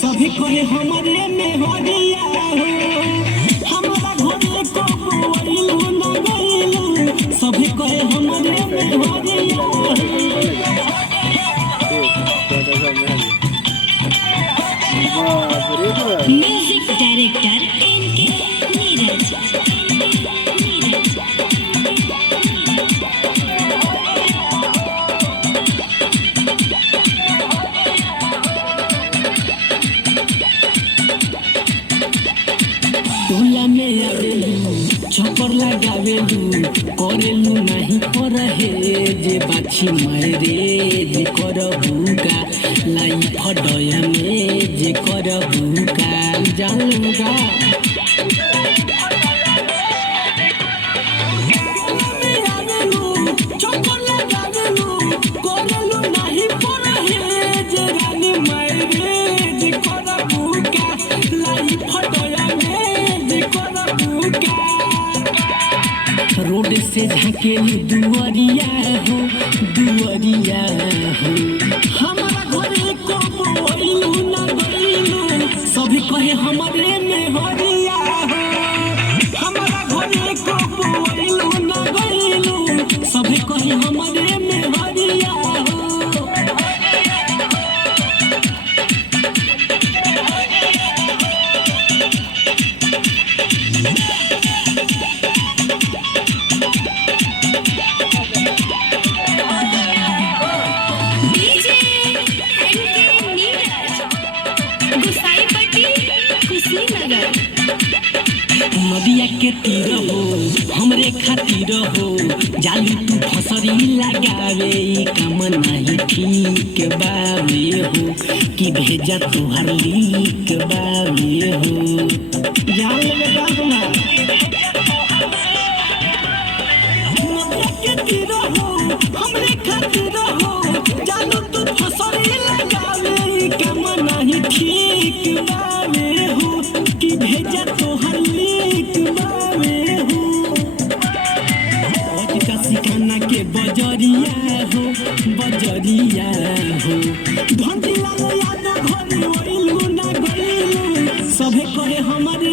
सभी कहे हमारे में हरिया हो हमारा घरे को बोइलू न गइलू सभी कहे हमारे में हरिया म्यूजिक डायरेक्टर एनके नीरज टोला में आवेलू छपर लगावेलू करेलू नहीं पर हे जे बाछी मारे जे करबू का लाई फडया में जे करबू का जानूगा रोड से झाकेलू दुआरिया हो हमारा घरे को बोइलू न गइलू सभी कहे हमारे में हरिया हो हमारा घरे को बोइलू न गइलू सभी कहे हमारे में हरिया हो नदिया के तीर हो हमरे खातिर हो जालू तू फसरी लगावे काम नहीं ठीक बावे हो कि भेजा तुहर लीक बावे हो जान लगा ना नदिया के तीर हो हमरे खातिर हो जालू तू फसरी लगावे काम नहीं ठीक बावे हो कि भेजा तुहर के बजरिया हो धंधिया याद घरे ओइलू न गइलू सभे कहे हमारे